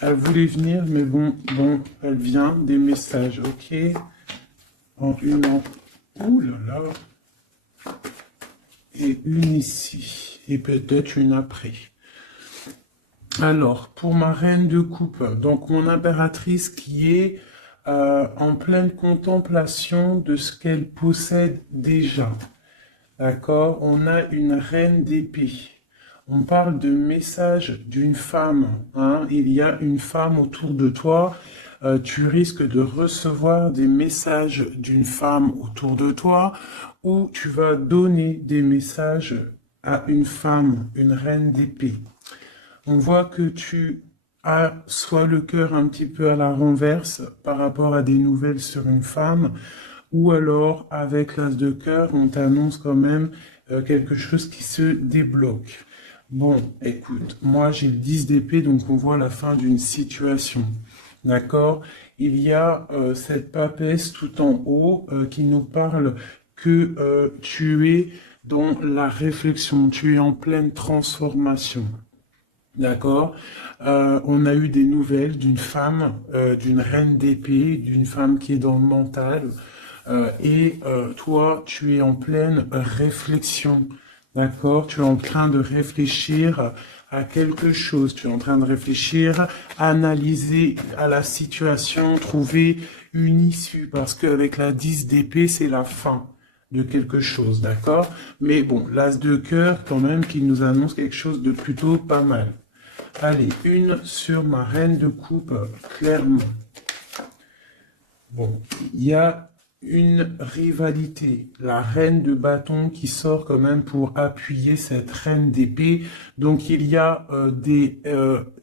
Elle voulait venir, mais bon, elle vient, des messages, ok. En une en... Ouh là là. Et une ici. Et peut-être une après. Alors, pour ma reine de coupe, donc mon impératrice qui est en pleine contemplation de ce qu'elle possède déjà. D'accord? On a une reine d'épée. On parle de message d'une femme, hein. Il y a une femme autour de toi. Tu risques de recevoir des messages d'une femme autour de toi ou tu vas donner des messages à une femme, une reine d'épée. On voit que tu as soit le cœur un petit peu à la renverse par rapport à des nouvelles sur une femme, ou alors avec l'as de cœur, on t'annonce quand même quelque chose qui se débloque. Bon, écoute, moi j'ai le 10 d'épée, donc on voit la fin d'une situation. D'accord? Il y a cette papesse tout en haut qui nous parle que tu es dans la réflexion, tu es en pleine transformation. D'accord. On a eu des nouvelles d'une femme, d'une reine d'épée, d'une femme qui est dans le mental. Toi, tu es en pleine réflexion. D'accord. Tu es en train de réfléchir à quelque chose. Tu es en train de réfléchir, analyser à la situation, trouver une issue. Parce qu'avec la 10 d'épée, c'est la fin de quelque chose. D'accord. Mais bon, l'as de cœur, quand même, qui nous annonce quelque chose de plutôt pas mal. Allez, une sur ma reine de coupe, clairement. Bon, il y a une rivalité. La reine de bâton qui sort quand même pour appuyer cette reine d'épée. Donc, il y a des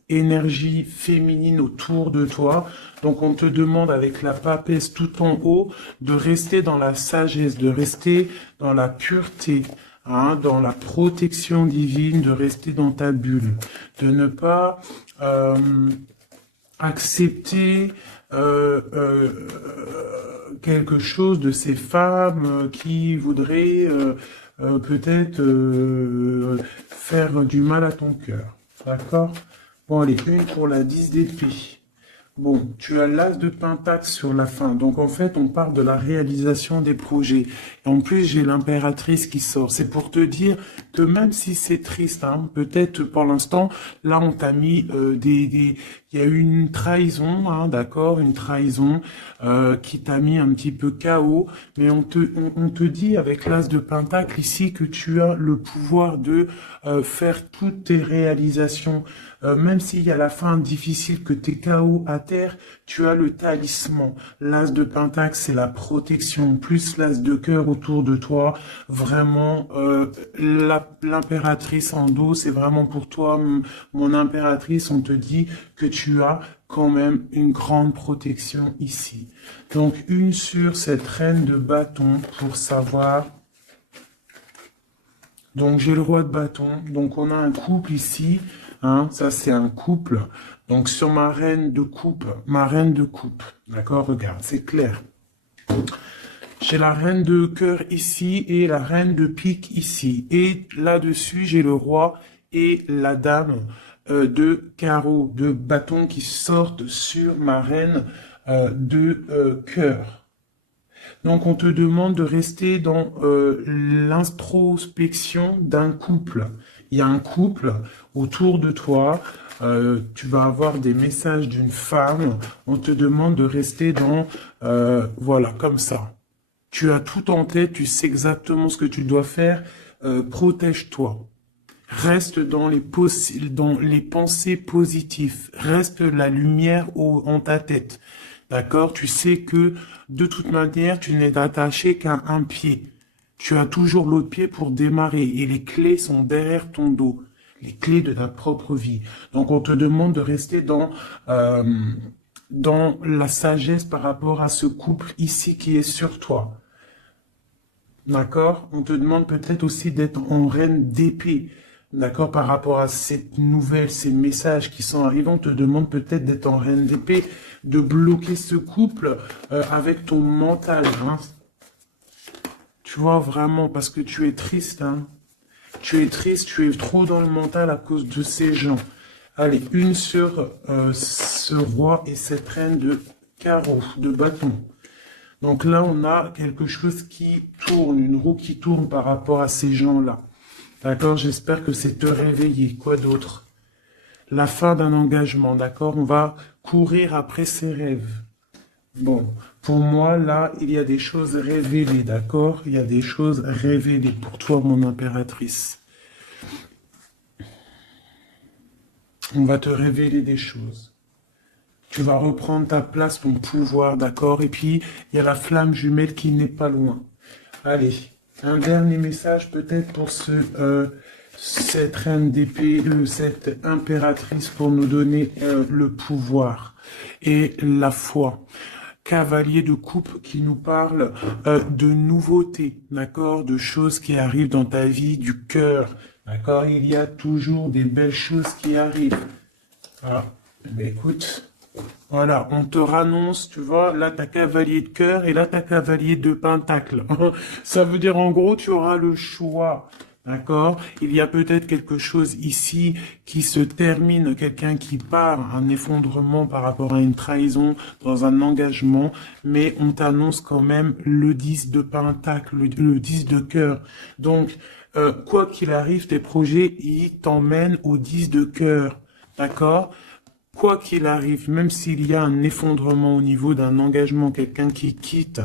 énergies féminines autour de toi. Donc, on te demande avec la papesse tout en haut de rester dans la sagesse, de rester dans la pureté. Hein, dans la protection divine, de rester dans ta bulle, de ne pas accepter quelque chose de ces femmes qui voudraient peut-être faire du mal à ton cœur. D'accord? Bon, allez, une pour la 10 d'épée. Bon, tu as l'as de pentacle sur la fin. Donc, en fait, on parle de la réalisation des projets. Et en plus, j'ai l'impératrice qui sort. C'est pour te dire que même si c'est triste, hein, peut-être pour l'instant, là, on t'a mis il y a eu une trahison, hein, d'accord, une trahison qui t'a mis un petit peu KO. Mais on te dit avec l'as de pentacle ici que tu as le pouvoir de faire toutes tes réalisations. Même s'il y a la fin difficile, que tu es KO à terre, tu as le talisman. L'as de pentacle, c'est la protection, plus l'as de cœur autour de toi. Vraiment, l'impératrice en dos, c'est vraiment pour toi, mon impératrice. On te dit que tu as quand même une grande protection ici. Donc, une sur cette reine de bâton pour savoir. Donc, j'ai le roi de bâton. Donc, on a un couple ici. Hein, ça, c'est un couple. Donc, sur ma reine de coupe, d'accord, regarde, c'est clair. J'ai la reine de cœur ici et la reine de pique ici. Et là-dessus, j'ai le roi et la dame de carreau, de bâton qui sortent sur ma reine de cœur. Donc, on te demande de rester dans l'introspection d'un couple. Il y a un couple autour de toi. Tu vas avoir des messages d'une femme. On te demande de rester dans, voilà, comme ça. Tu as tout en tête, tu sais exactement ce que tu dois faire. Protège-toi. Reste dans les pensées positives. Reste la lumière en ta tête. D'accord? Tu sais que de toute manière, tu n'es attaché qu'à un pied. Tu as toujours l'autre pied pour démarrer et les clés sont derrière ton dos. Les clés de ta propre vie. Donc, on te demande de rester dans la sagesse par rapport à ce couple ici qui est sur toi. D'accord? On te demande peut-être aussi d'être en reine d'épée. D'accord? Par rapport à cette nouvelle, ces messages qui sont arrivés, on te demande peut-être d'être en reine d'épée, de bloquer ce couple avec ton mental. Hein? Tu vois, vraiment, parce que tu es triste. Hein? Tu es triste, tu es trop dans le mental à cause de ces gens. Allez, une sur ce roi et cette reine de carreau, de bâton. Donc là, on a quelque chose qui tourne, une roue qui tourne par rapport à ces gens-là. D'accord? J'espère que c'est te réveiller. Quoi d'autre? La fin d'un engagement, d'accord? On va courir après ses rêves. Bon, pour moi, là, il y a des choses révélées, d'accord? Il y a des choses révélées pour toi, mon impératrice. On va te révéler des choses. Tu vas reprendre ta place, ton pouvoir, d'accord? Et puis, il y a la flamme jumelle qui n'est pas loin. Allez, un dernier message peut-être pour cette reine d'épée, cette impératrice pour nous donner le pouvoir et la foi. Cavalier de coupe qui nous parle de nouveautés, d'accord, de choses qui arrivent dans ta vie, du cœur, d'accord, il y a toujours des belles choses qui arrivent. Voilà, mais écoute, voilà, on te rannonce, tu vois, là t'as cavalier de cœur et là t'as cavalier de pentacle. Ça veut dire en gros tu auras le choix. D'accord? Il y a peut-être quelque chose ici qui se termine, quelqu'un qui part, un effondrement par rapport à une trahison dans un engagement, mais on t'annonce quand même le 10 de pentacle, le 10 de cœur. Donc, quoi qu'il arrive, tes projets, ils t'emmènent au 10 de cœur. D'accord? Quoi qu'il arrive, même s'il y a un effondrement au niveau d'un engagement, quelqu'un qui quitte,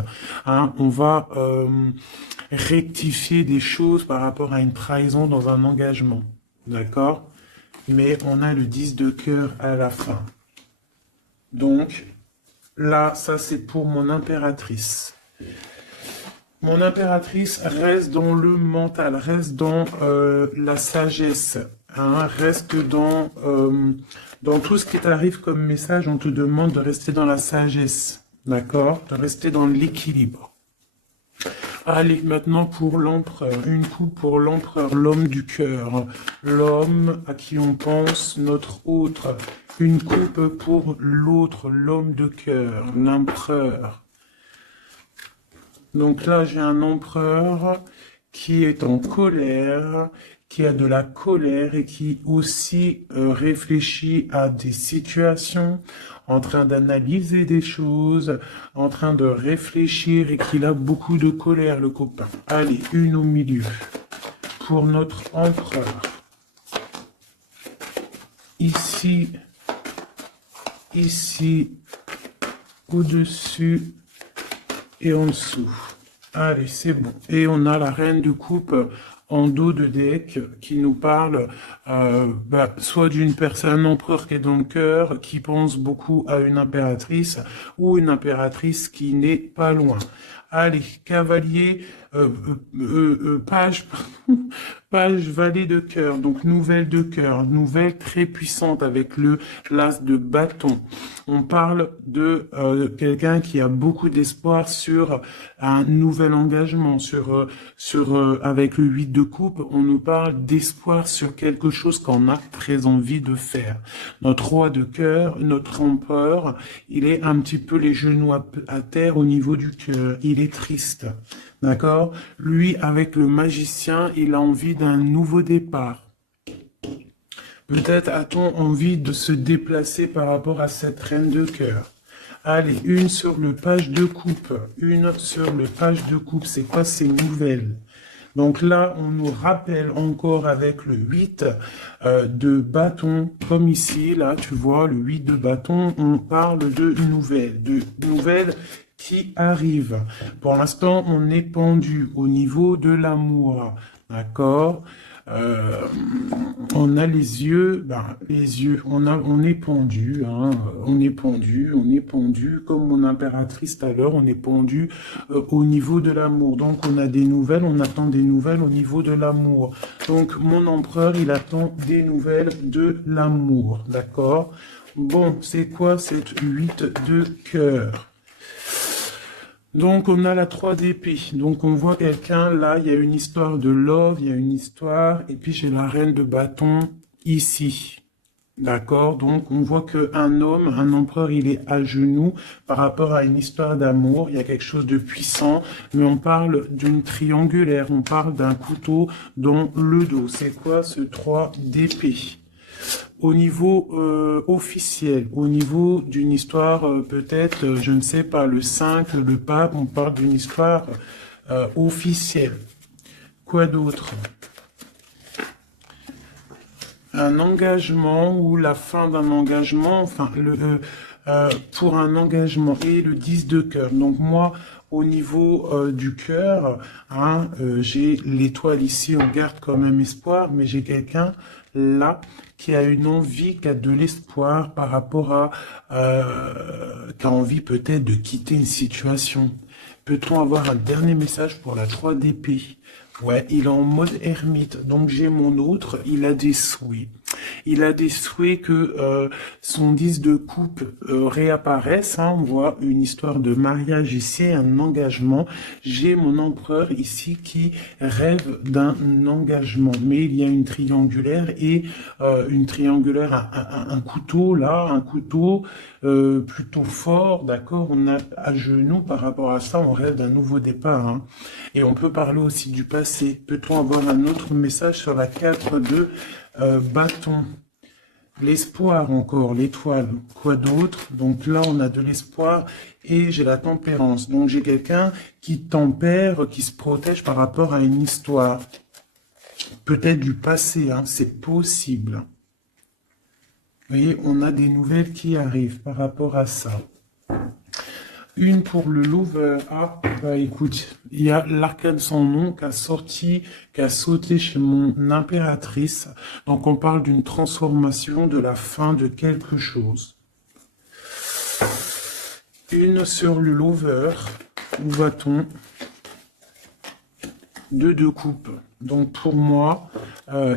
hein, on va rectifier des choses par rapport à une trahison dans un engagement. D'accord? Mais on a le 10 de cœur à la fin. Donc, là, ça c'est pour mon impératrice. Mon impératrice reste dans le mental, reste dans la sagesse, hein, reste dans tout ce qui t'arrive comme message, on te demande de rester dans la sagesse, d'accord? De rester dans l'équilibre. Allez, maintenant pour l'empereur, une coupe pour l'empereur, l'homme du cœur, l'homme à qui on pense, notre autre, une coupe pour l'autre, l'homme de cœur, l'empereur. Donc là, j'ai un empereur qui est en colère, qui a de la colère et qui aussi réfléchit à des situations, en train d'analyser des choses, en train de réfléchir et qu'il a beaucoup de colère, le copain. Allez, une au milieu pour notre empereur. Ici, au-dessus et en dessous. Allez, c'est bon. Et on a la reine de coupe en dos de deck qui nous parle soit d'une personne, un empereur qui est dans le cœur, qui pense beaucoup à une impératrice, ou une impératrice qui n'est pas loin. Allez, cavalier, page, page valet de cœur, donc nouvelle de cœur, nouvelle très puissante avec le l'as de bâton. On parle de quelqu'un qui a beaucoup d'espoir sur un nouvel engagement, avec le 8 de coupe, on nous parle d'espoir sur quelque chose qu'on a très envie de faire. Notre roi de cœur, notre empereur, il est un petit peu les genoux à terre au niveau du cœur, il est triste. D'accord? Lui, avec le magicien, il a envie d'un nouveau départ. Peut-être a-t-on envie de se déplacer par rapport à cette reine de cœur. Allez, une sur le page de coupe. Une sur le page de coupe. C'est quoi ces nouvelles? Donc là, on nous rappelle encore avec le 8 de bâton, comme ici, là, tu vois, le 8 de bâton, on parle de nouvelles qui arrivent. Pour l'instant, on est pendu au niveau de l'amour, d'accord? On a les yeux, on est pendu, hein, on est pendu, comme mon impératrice tout à l'heure, on est pendu au niveau de l'amour. Donc on a des nouvelles, on attend des nouvelles au niveau de l'amour. Donc mon empereur, il attend des nouvelles de l'amour, d'accord? Bon, c'est quoi cette 8 de cœur? Donc, on a la 3 d'épée. Donc, on voit quelqu'un, là, il y a une histoire de love, il y a une histoire, et puis j'ai la reine de bâton ici. D'accord? Donc, on voit qu'un homme, un empereur, il est à genoux par rapport à une histoire d'amour. Il y a quelque chose de puissant, mais on parle d'une triangulaire, on parle d'un couteau dans le dos. C'est quoi ce 3 d'épée? Au niveau officiel, au niveau d'une histoire, peut-être, je ne sais pas, le 5, le pape, on parle d'une histoire officielle. Quoi d'autre? Un engagement ou la fin d'un engagement, enfin, pour un engagement et le 10 de cœur. Donc moi, au niveau du cœur, hein, j'ai l'étoile ici, on garde quand même espoir, mais j'ai quelqu'un là qui a une envie, qui a de l'espoir par rapport à, qui a envie peut-être de quitter une situation. Peut-on avoir un dernier message pour la 3 d'épée? Ouais, il est en mode ermite, donc j'ai mon autre, il a des souhaits. Il a des souhaits que son 10 de coupe réapparaisse, hein, on voit une histoire de mariage ici, un engagement. J'ai mon empereur ici qui rêve d'un engagement, mais il y a une triangulaire et un couteau là, un couteau plutôt fort, d'accord, on a à genoux par rapport à ça, on rêve d'un nouveau départ, hein. Et on peut parler aussi du passé. Peut-on avoir un autre message sur la 4 de bâton? L'espoir encore, l'étoile, quoi d'autre? Donc là, on a de l'espoir et j'ai la tempérance. Donc j'ai quelqu'un qui tempère, qui se protège par rapport à une histoire. Peut-être du passé, hein, c'est possible. Vous voyez, on a des nouvelles qui arrivent par rapport à ça. Une pour le Louvre. Ah, bah écoute, il y a l'arcane sans nom qui a sorti, qui a sauté chez mon impératrice. Donc on parle d'une transformation, de la fin de quelque chose. Une sur le Louvre. Où va-t-on? Deux coupes. Donc pour moi,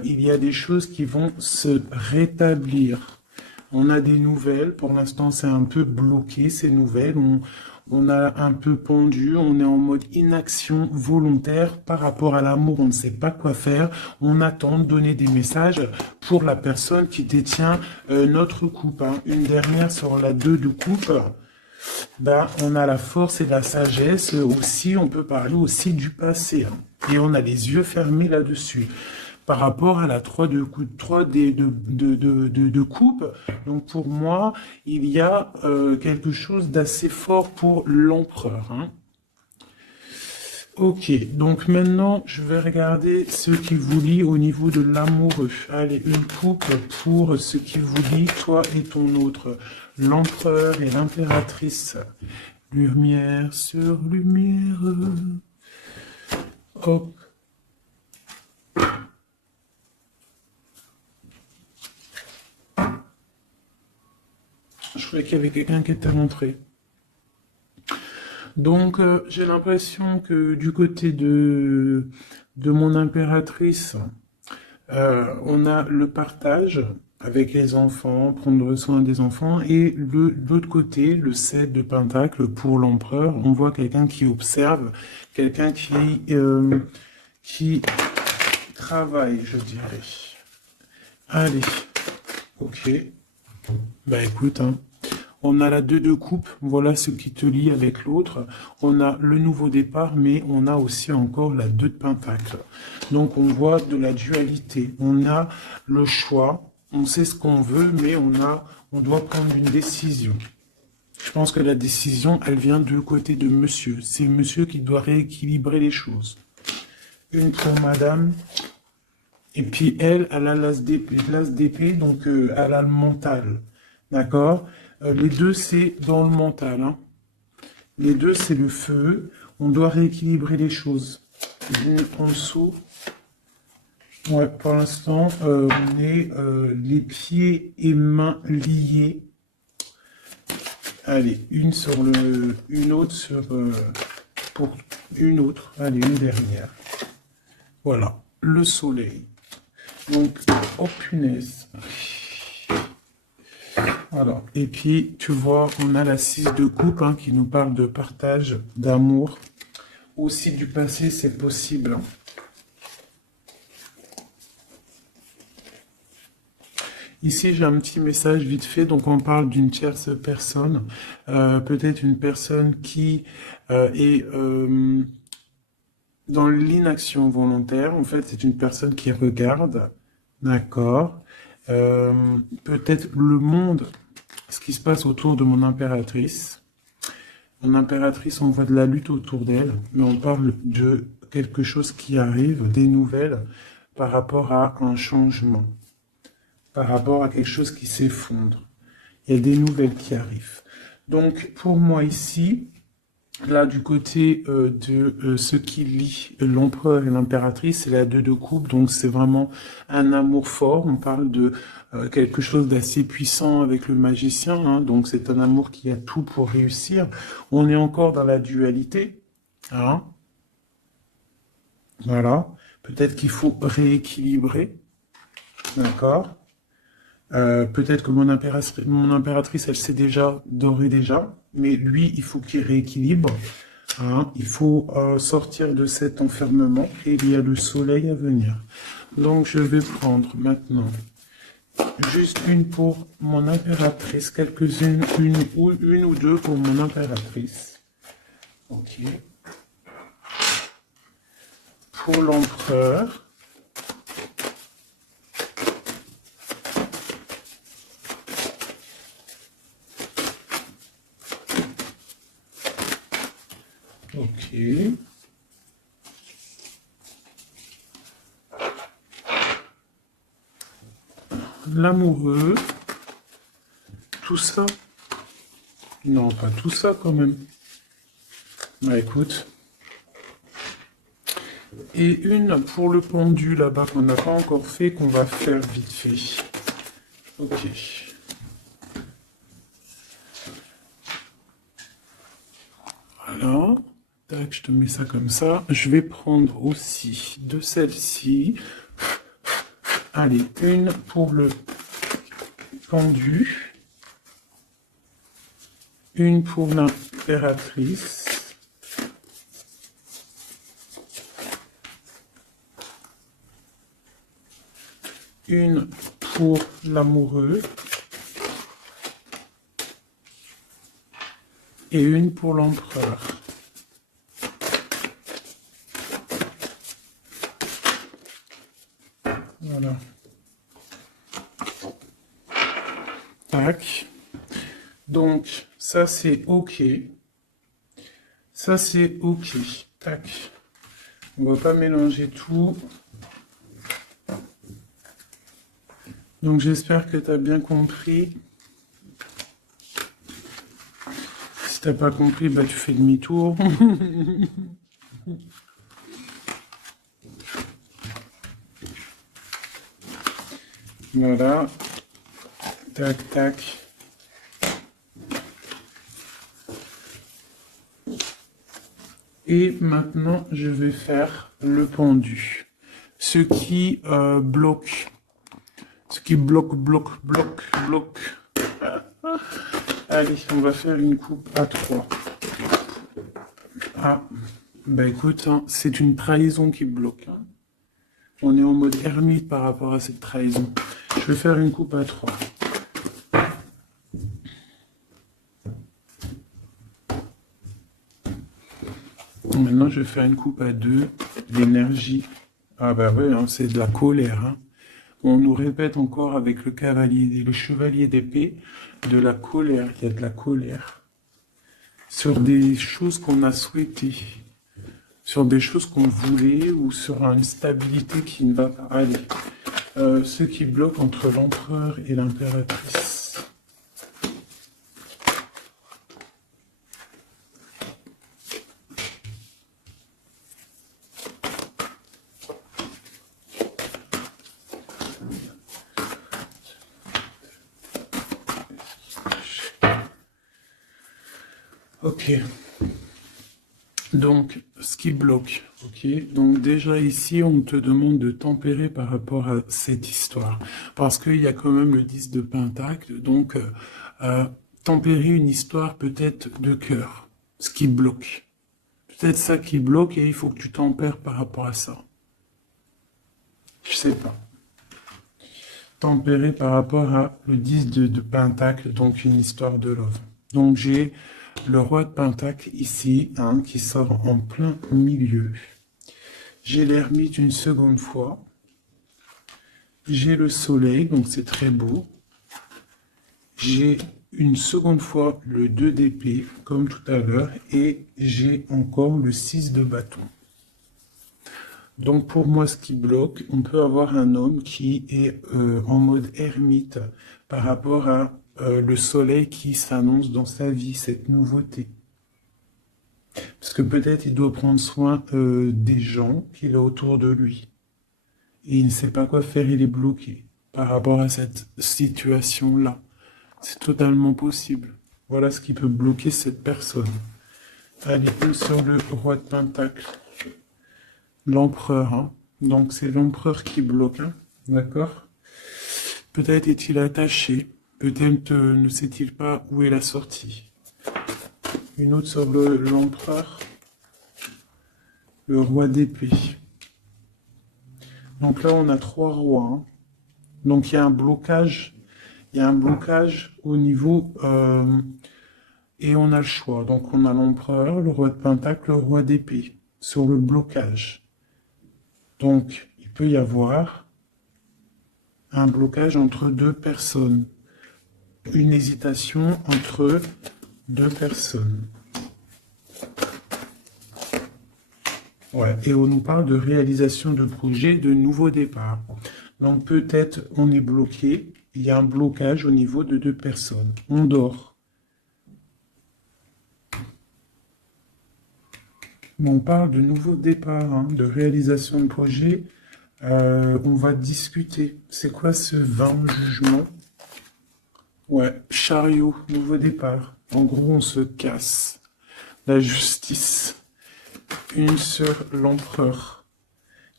il y a des choses qui vont se rétablir. On a des nouvelles. Pour l'instant, c'est un peu bloqué, ces nouvelles. On a un peu pendu. On est en mode inaction volontaire par rapport à l'amour. On ne sait pas quoi faire. On attend de donner des messages pour la personne qui détient notre coupe, hein. Une dernière sur la 2 de coupe. Ben, on a la force et la sagesse aussi. On peut parler aussi du passé, hein. Et on a les yeux fermés là-dessus. Par rapport à la 3 de coupe, 3 de coupe. Donc pour moi, il y a quelque chose d'assez fort pour l'empereur, hein. Ok, donc maintenant, je vais regarder ce qui vous lie au niveau de l'amoureux. Allez, une coupe pour ce qui vous lie, toi et ton autre. L'empereur et l'impératrice. Lumière sur lumière. Hop. Je croyais qu'il y avait quelqu'un qui était rentré. Donc, j'ai l'impression que du côté de mon impératrice, on a le partage avec les enfants, prendre soin des enfants, et l'autre côté, le 7 de Pentacle pour l'empereur, on voit quelqu'un qui observe, quelqu'un qui travaille, je dirais. Allez, ok. Bah écoute, hein. On a la 2 de coupe, voilà ce qui te lie avec l'autre. On a le nouveau départ, mais on a aussi encore la 2 de pentacle. Donc on voit de la dualité. On a le choix, on sait ce qu'on veut, mais on doit prendre une décision. Je pense que la décision, elle vient du côté de monsieur. C'est monsieur qui doit rééquilibrer les choses. Une pour madame. Et puis elle a l'as d'épée, donc elle a le mental. D'accord? Les deux, c'est dans le mental, hein. Les deux, c'est le feu. On doit rééquilibrer les choses. En dessous. Ouais, pour l'instant, on est les pieds et mains liés. Allez, une autre sur pour une autre. Allez, une dernière. Voilà, le soleil. Donc, oh punaise. Voilà. Et puis, tu vois, on a la 6 de coupe, hein, qui nous parle de partage, d'amour. Aussi du passé, c'est possible. Ici, j'ai un petit message vite fait. Donc, on parle d'une tierce personne. Peut-être une personne qui est dans l'inaction volontaire. En fait, c'est une personne qui regarde. D'accord. peut-être le monde, ce qui se passe autour de mon impératrice. Mon impératrice, on voit de la lutte autour d'elle, mais on parle de quelque chose qui arrive, des nouvelles, par rapport à un changement, par rapport à quelque chose qui s'effondre. Il y a des nouvelles qui arrivent. Donc, pour moi ici, là, du côté de ce qui lie l'empereur et l'impératrice, c'est la deux de coupe, donc c'est vraiment un amour fort. On parle de quelque chose d'assez puissant avec le magicien, hein, donc c'est un amour qui a tout pour réussir. On est encore dans la dualité, hein, voilà. Peut-être qu'il faut rééquilibrer, d'accord. Peut-être que mon impératrice, elle sait déjà, d'ores et déjà, mais lui, il faut qu'il rééquilibre. Hein, il faut sortir de cet enfermement et il y a le soleil à venir. Donc, je vais prendre maintenant juste une pour mon impératrice, quelques-unes, une ou deux pour mon impératrice. Ok. Pour l'empereur. Ok. L'amoureux. Tout ça. Non, pas tout ça quand même. Bah écoute. Et une pour le pendu là-bas qu'on n'a pas encore fait, qu'on va faire vite fait. Ok. Voilà. Tac, je te mets ça comme ça. Je vais prendre aussi de celle-ci. Allez, une pour le pendu. Une pour l'impératrice. Une pour l'amoureux. Et une pour l'empereur. Voilà. Tac. Donc, ça c'est OK. Ça c'est OK. Tac. On va pas mélanger tout. Donc, j'espère que tu as bien compris. Si t'as pas compris, bah tu fais demi-tour. Voilà. Tac, tac. Et maintenant, je vais faire le pendu. Ce qui bloque. Ce qui bloque. Allez, on va faire une coupe à 3. Ah, bah écoute, hein, c'est une trahison qui bloque. Hein. On est en mode ermite par rapport à cette trahison. Je vais faire une coupe à 3. Maintenant, je vais faire une coupe à 2. L'énergie. Ah bah ouais, hein, c'est de la colère. Hein. On nous répète encore avec le cavalier et le chevalier d'épée de la colère. Il y a de la colère. Sur des choses qu'on a souhaitées. Sur des choses qu'on voulait ou sur une stabilité qui ne va pas aller. Ce qui bloque entre l'empereur et l'impératrice. Ok. Donc, ce qui bloque, ok. Donc déjà ici, on te demande de tempérer par rapport à cette histoire, parce qu'il y a quand même le 10 de Pentacle. Donc, tempérer une histoire peut-être de cœur, ce qui bloque. Peut-être ça qui bloque et il faut que tu tempères par rapport à ça. Je sais pas. Tempérer par rapport à le 10 de Pentacle, donc une histoire de love. Donc j'ai le roi de Pentacle ici, hein, qui sort en plein milieu. J'ai l'ermite une seconde fois. j'ai le soleil, donc c'est très beau. J'ai une seconde fois le 2 d'épée, comme tout à l'heure, et j'ai encore le 6 de bâton. Donc pour moi, ce qui bloque, on peut avoir un homme qui est en mode ermite par rapport à le soleil qui s'annonce dans sa vie, cette nouveauté. Parce que peut-être il doit prendre soin des gens qu'il a autour de lui. Et il ne sait pas quoi faire, il est bloqué par rapport à cette situation-là. C'est totalement possible. Voilà ce qui peut bloquer cette personne. Allez, une sur le roi de Pentacle. L'empereur, hein. Donc c'est l'empereur qui bloque, hein. D'accord? Peut-être est-il attaché. Peut-être ne sait-il pas où est la sortie. Une autre sur l'empereur. Le roi d'épée. Donc là, on a 3 rois, hein. Donc il y a un blocage. Il y a un blocage au niveau... et on a le choix. Donc on a l'empereur, le roi de Pentacle, le roi d'épée. Sur le blocage. Donc, il peut y avoir un blocage entre 2 personnes. Une hésitation entre 2 personnes. Ouais. Et on nous parle de réalisation de projets, de nouveaux départs. Donc peut-être on est bloqué, il y a un blocage au niveau de 2 personnes. On dort. On parle de nouveaux départs, hein, de réalisation de projets. On va discuter. C'est quoi ce 20 jugement? Ouais, chariot, nouveau départ. En gros, on se casse. La justice. Une sur l'empereur.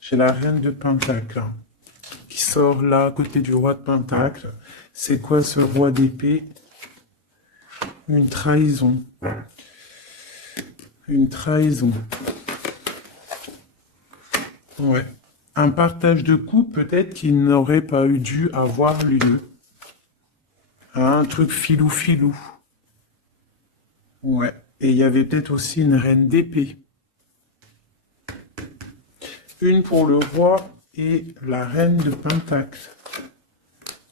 J'ai la reine de Pentacle, hein, qui sort là à côté du roi de Pentacle. C'est quoi ce roi d'épée? Une trahison. Une trahison. Ouais. Un partage de coups peut-être qui n'aurait pas eu dû avoir lieu. Un truc filou-filou. Ouais. Et il y avait peut-être aussi une reine d'épée. Une pour le roi et la reine de Pentacle.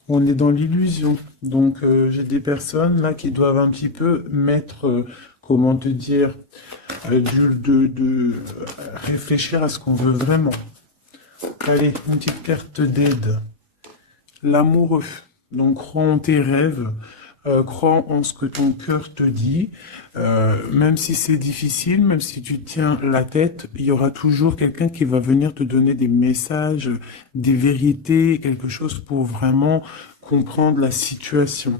On est dans l'illusion. Donc j'ai des personnes là qui doivent un petit peu mettre, comment te dire, réfléchir à ce qu'on veut vraiment. Allez, une petite carte d'aide. L'amoureux. Donc, crois en tes rêves, crois en ce que ton cœur te dit. Même si c'est difficile, même si tu tiens la tête, il y aura toujours quelqu'un qui va venir te donner des messages, des vérités, quelque chose pour vraiment comprendre la situation.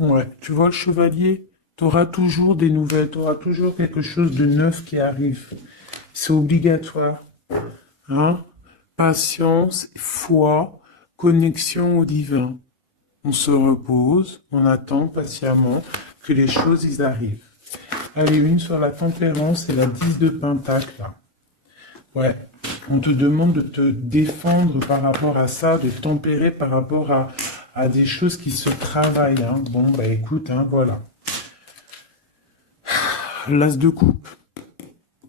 Ouais, tu vois le chevalier? Tu auras toujours des nouvelles, tu auras toujours quelque chose de neuf qui arrive. C'est obligatoire. Hein? Patience, foi, connexion au divin. On se repose, on attend patiemment que les choses y arrivent. Allez, une sur la tempérance et la 10 de Pentacle. Là. Ouais, on te demande de te défendre par rapport à ça, de tempérer par rapport à des choses qui se travaillent. Hein. Bon, bah écoute, hein, voilà. L'as de coupe.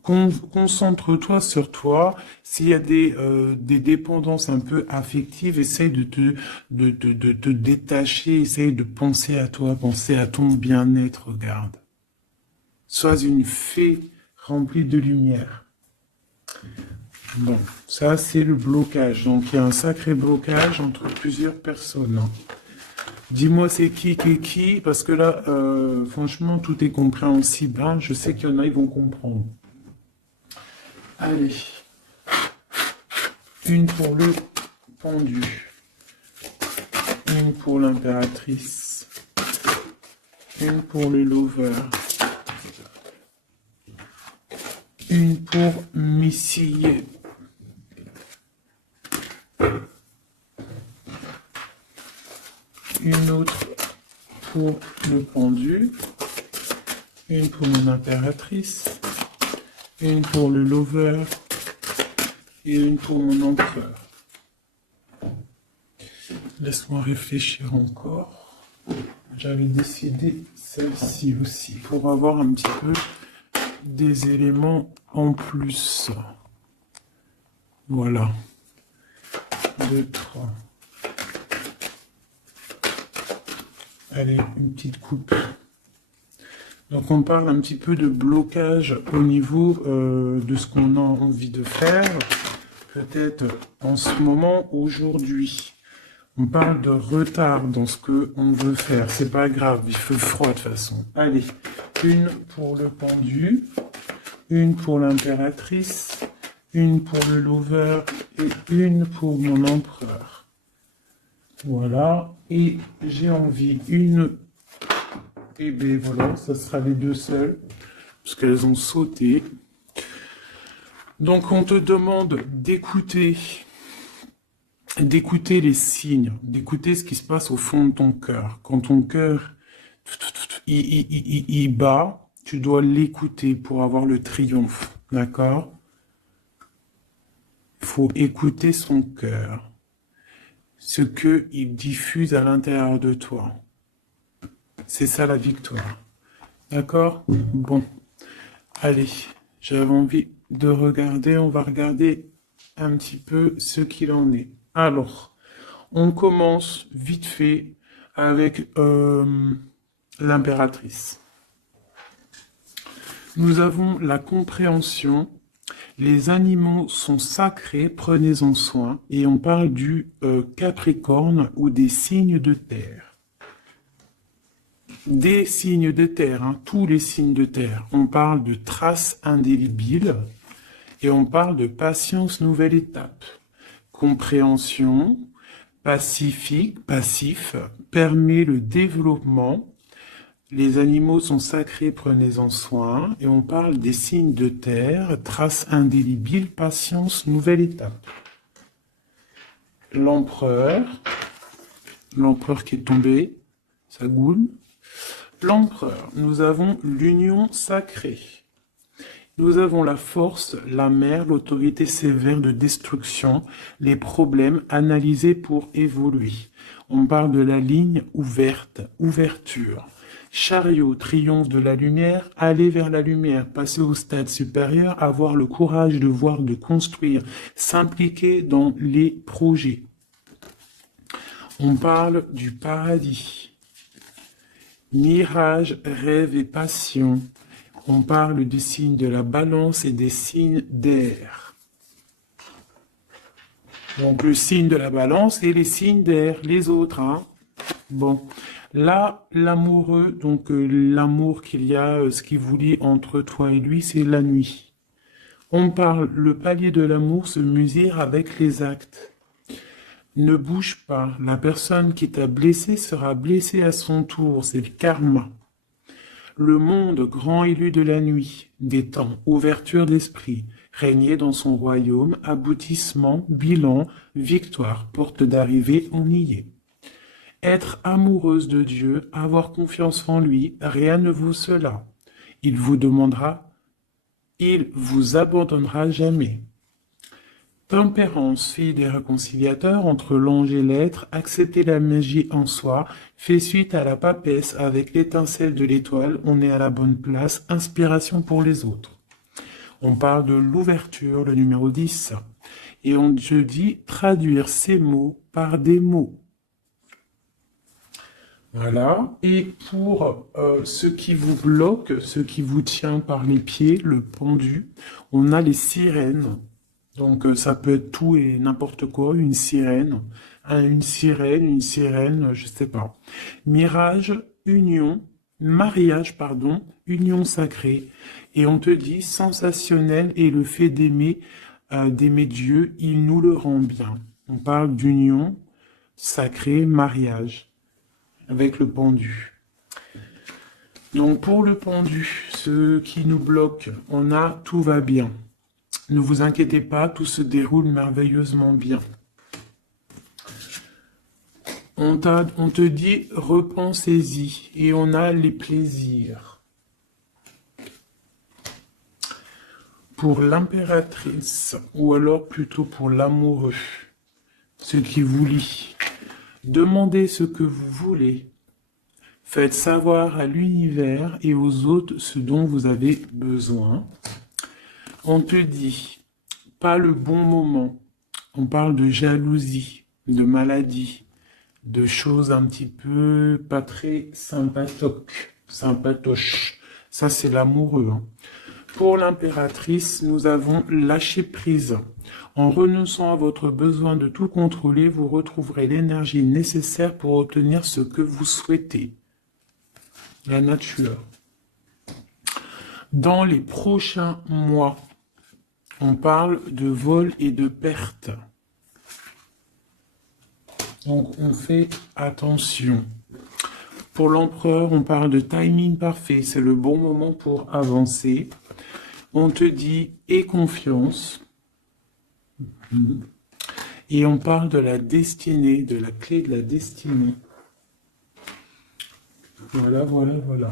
Concentre-toi sur toi. S'il y a des dépendances un peu affectives, essaye de te détacher, essaye de penser à toi, penser à ton bien-être, regarde. Sois une fée remplie de lumière. Bon, ça c'est le blocage. Donc il y a un sacré blocage entre plusieurs personnes. Hein. Dis-moi c'est qui, parce que là, franchement, tout est compréhensible. Hein. Je sais qu'il y en a, ils vont comprendre. Allez. Une pour le pendu. Une pour l'impératrice. Une pour le lover. Une pour Missy. Une autre pour le pendu. Une pour mon impératrice. Une pour le lover. Et une pour mon empereur. Laisse-moi réfléchir encore. J'avais décidé celle-ci aussi pour avoir un petit peu des éléments en plus. Voilà. 2, 3. Allez, une petite coupe. Donc on parle un petit peu de blocage au niveau de ce qu'on a envie de faire, peut-être en ce moment, aujourd'hui. On parle de retard dans ce qu'on veut faire, c'est pas grave, il fait froid de toute façon. Allez, une pour le pendu, une pour l'impératrice, une pour le lover et une pour mon empereur. Voilà, et j'ai envie une... Et bien voilà, ça sera les deux seules, parce qu'elles ont sauté. Donc on te demande d'écouter les signes, d'écouter ce qui se passe au fond de ton cœur. Quand ton cœur il bat, tu dois l'écouter pour avoir le triomphe, d'accord? Il faut écouter son cœur, ce qu'il diffuse à l'intérieur de toi. C'est ça la victoire. D'accord? Bon. Allez, j'avais envie de regarder. On va regarder un petit peu ce qu'il en est. Alors, on commence vite fait avec l'impératrice. Nous avons la compréhension. Les animaux sont sacrés, prenez-en soin. Et on parle du Capricorne ou des signes de terre. Des signes de terre, hein, tous les signes de terre. On parle de traces indélébiles et on parle de patience, nouvelle étape. Compréhension, passif, permet le développement. Les animaux sont sacrés, prenez-en soin. Et on parle des signes de terre, traces indélébiles, patience, nouvelle étape. L'empereur qui est tombé, ça goule. L'empereur, nous avons l'union sacrée. Nous avons la force, la mer, l'autorité sévère de destruction, les problèmes analysés pour évoluer. On parle de la ligne ouverte, ouverture. Chariot, triomphe de la lumière, aller vers la lumière, passer au stade supérieur, avoir le courage de voir, de construire, s'impliquer dans les projets. On parle du paradis. Mirage, rêve et passion. On parle des signes de la balance et des signes d'air. Donc le signe de la balance et les signes d'air, les autres. Hein. Bon, là, l'amoureux, donc l'amour qu'il y a, ce qui vous lie entre toi et lui, c'est la nuit. On parle, le palier de l'amour se mesure avec les actes. Ne bouge pas. La personne qui t'a blessé sera blessée à son tour. C'est le karma. Le monde grand élu de la nuit, des temps, ouverture d'esprit, régner dans son royaume, aboutissement, bilan, victoire, porte d'arrivée, on y est. Être amoureuse de Dieu, avoir confiance en lui, rien ne vaut cela. Il vous abandonnera jamais. Tempérance, fille des réconciliateurs entre l'ange et l'être, accepter la magie en soi, fait suite à la papesse avec l'étincelle de l'étoile, on est à la bonne place, inspiration pour les autres. On parle de l'ouverture, le numéro 10, et je dis traduire ces mots par des mots. Voilà, et pour ce qui vous bloque, ce qui vous tient par les pieds, le pendu, on a les sirènes. Donc ça peut être tout et n'importe quoi, une sirène, je sais pas. Mariage, union sacrée. Et on te dit sensationnel et le fait d'aimer Dieu, il nous le rend bien. On parle d'union sacrée, mariage, avec le pendu. Donc pour le pendu, ce qui nous bloque, on a tout va bien. Ne vous inquiétez pas, tout se déroule merveilleusement bien. On te dit, repensez-y, et on a les plaisirs. Pour l'impératrice, ou alors plutôt pour l'amoureux, ce qui vous lie, demandez ce que vous voulez. Faites savoir à l'univers et aux autres ce dont vous avez besoin. On te dit, pas le bon moment. On parle de jalousie, de maladie, de choses un petit peu pas très sympatoches. Ça, c'est l'amoureux, hein. Pour l'impératrice, nous avons lâché prise. En renonçant à votre besoin de tout contrôler, vous retrouverez l'énergie nécessaire pour obtenir ce que vous souhaitez. La nature. Dans les prochains mois, on parle de vol et de perte. Donc, on fait attention. Pour l'empereur, on parle de timing parfait. C'est le bon moment pour avancer. On te dit « aie confiance ». Et on parle de la destinée, de la clé de la destinée. Voilà, voilà, voilà.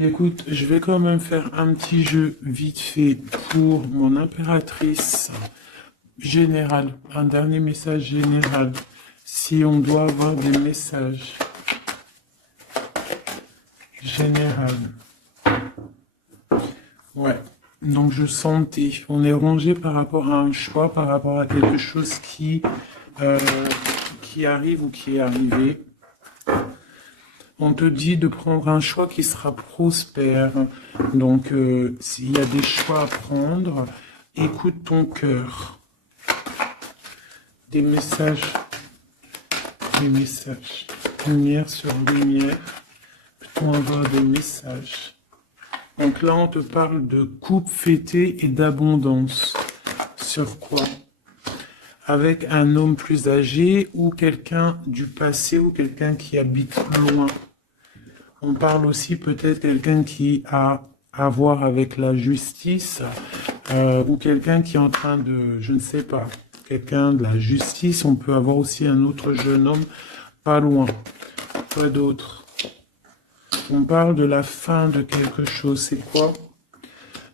Écoute, je vais quand même faire un petit jeu vite fait pour mon impératrice générale. Un dernier message général. Si on doit avoir des messages généraux. Ouais. Donc je sentais, on est rongé par rapport à un choix, par rapport à quelque chose qui arrive ou qui est arrivé. On te dit de prendre un choix qui sera prospère. Donc s'il y a des choix à prendre, écoute ton cœur. Des messages. Lumière sur lumière. Peut-on avoir des messages? Donc là, on te parle de couple fêté et d'abondance. Sur quoi? Avec un homme plus âgé ou quelqu'un du passé ou quelqu'un qui habite loin. On parle aussi peut-être quelqu'un qui a à voir avec la justice ou quelqu'un qui est en train de, je ne sais pas, quelqu'un de la justice. On peut avoir aussi un autre jeune homme pas loin. Quoi d'autre? On parle de la fin de quelque chose. C'est quoi?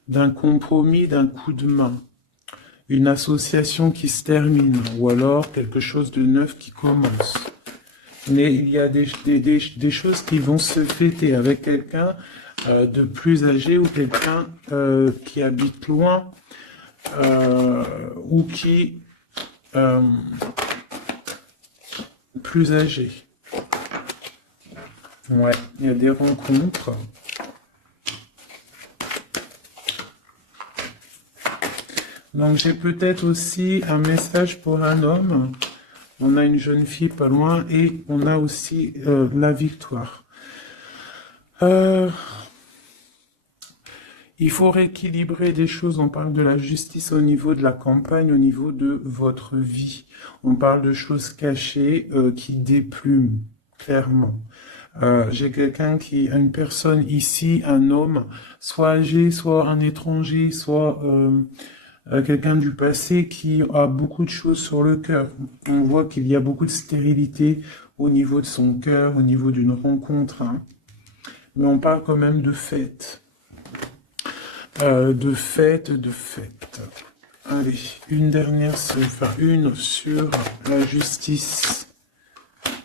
D'un compromis, d'un coup de main. Une association qui se termine. Ou alors quelque chose de neuf qui commence. Mais il y a des choses qui vont se fêter avec quelqu'un de plus âgé ou quelqu'un qui habite loin ou qui plus âgé. Ouais, il y a des rencontres. Donc j'ai peut-être aussi un message pour un homme. On a une jeune fille pas loin et on a aussi la victoire. Il faut rééquilibrer des choses. On parle de la justice au niveau de la campagne, au niveau de votre vie. On parle de choses cachées qui déplument, clairement. J'ai quelqu'un une personne ici, un homme, soit âgé, soit un étranger, soit quelqu'un du passé qui a beaucoup de choses sur le cœur. On voit qu'il y a beaucoup de stérilité au niveau de son cœur, au niveau d'une rencontre. Hein. Mais on parle quand même de fête. De fête. Allez, une dernière, une sur la justice.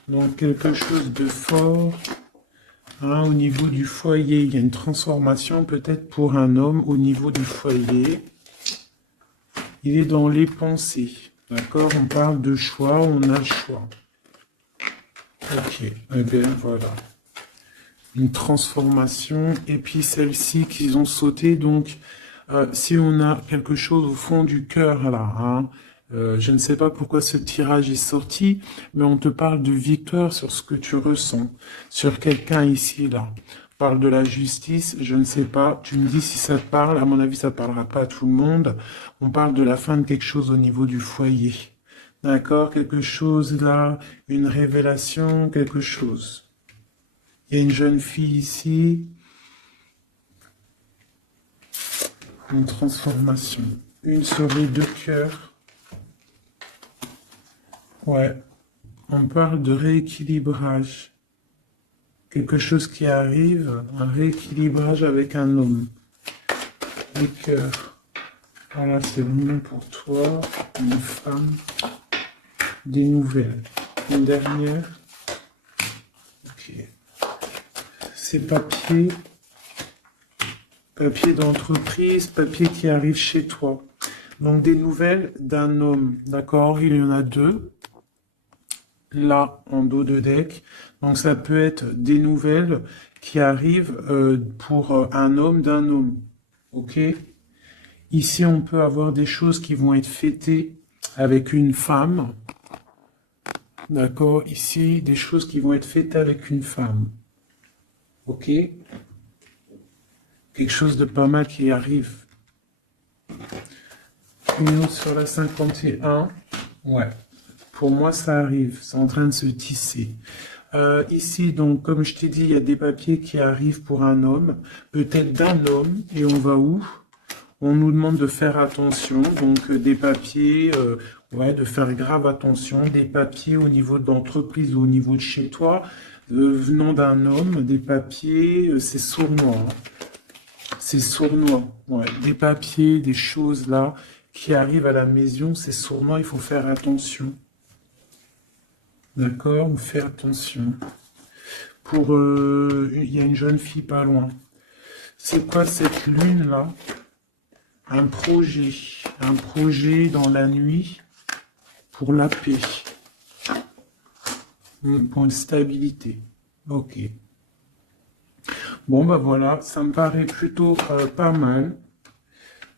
Donc quelque chose de fort hein, au niveau du foyer. Il y a une transformation peut-être pour un homme au niveau du foyer. Il est dans les pensées. D'accord? On parle de choix, on a le choix. Ok, eh bien voilà. Une transformation. Et puis celle-ci qu'ils ont sauté. Donc si on a quelque chose au fond du cœur là, hein, je ne sais pas pourquoi ce tirage est sorti, mais on te parle de victoire sur ce que tu ressens, sur quelqu'un ici, là. On parle de la justice, je ne sais pas, tu me dis si ça te parle, à mon avis ça ne parlera pas à tout le monde. On parle de la fin de quelque chose au niveau du foyer. D'accord? Quelque chose là, une révélation, quelque chose. Il y a une jeune fille ici. Une transformation. Une souris de cœur. Ouais, on parle de rééquilibrage. Quelque chose qui arrive, un rééquilibrage avec un homme. Les cœurs. Voilà, c'est le moment pour toi, une femme. Des nouvelles. Une dernière. Ok. C'est papier. Papier d'entreprise, papier qui arrive chez toi. Donc, des nouvelles d'un homme, d'accord? Il y en a deux, là, en dos de deck. Donc, ça peut être des nouvelles qui arrivent pour un homme d'un homme, ok? Ici, on peut avoir des choses qui vont être fêtées avec une femme, d'accord? Ici, des choses qui vont être fêtées avec une femme, ok? Quelque chose de pas mal qui arrive. Une autre sur la 51. Ouais. Pour moi, ça arrive. C'est en train de se tisser. Ici, donc, comme je t'ai dit, il y a des papiers qui arrivent pour un homme, peut-être d'un homme, et on va où? On nous demande de faire attention, donc des papiers, ouais, de faire grave attention, des papiers au niveau de l'entreprise ou au niveau de chez toi, venant d'un homme, des papiers, c'est sournois, hein. C'est sournois, ouais, des papiers, des choses là qui arrivent à la maison, c'est sournois, il faut faire attention. D'accord, on fait attention. Pour, il y a une jeune fille pas loin. C'est quoi cette lune là? Un projet dans la nuit pour la paix, pour une stabilité. Ok. Bon, bah voilà, ça me paraît plutôt pas mal.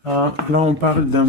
Ah, là, on parle d'un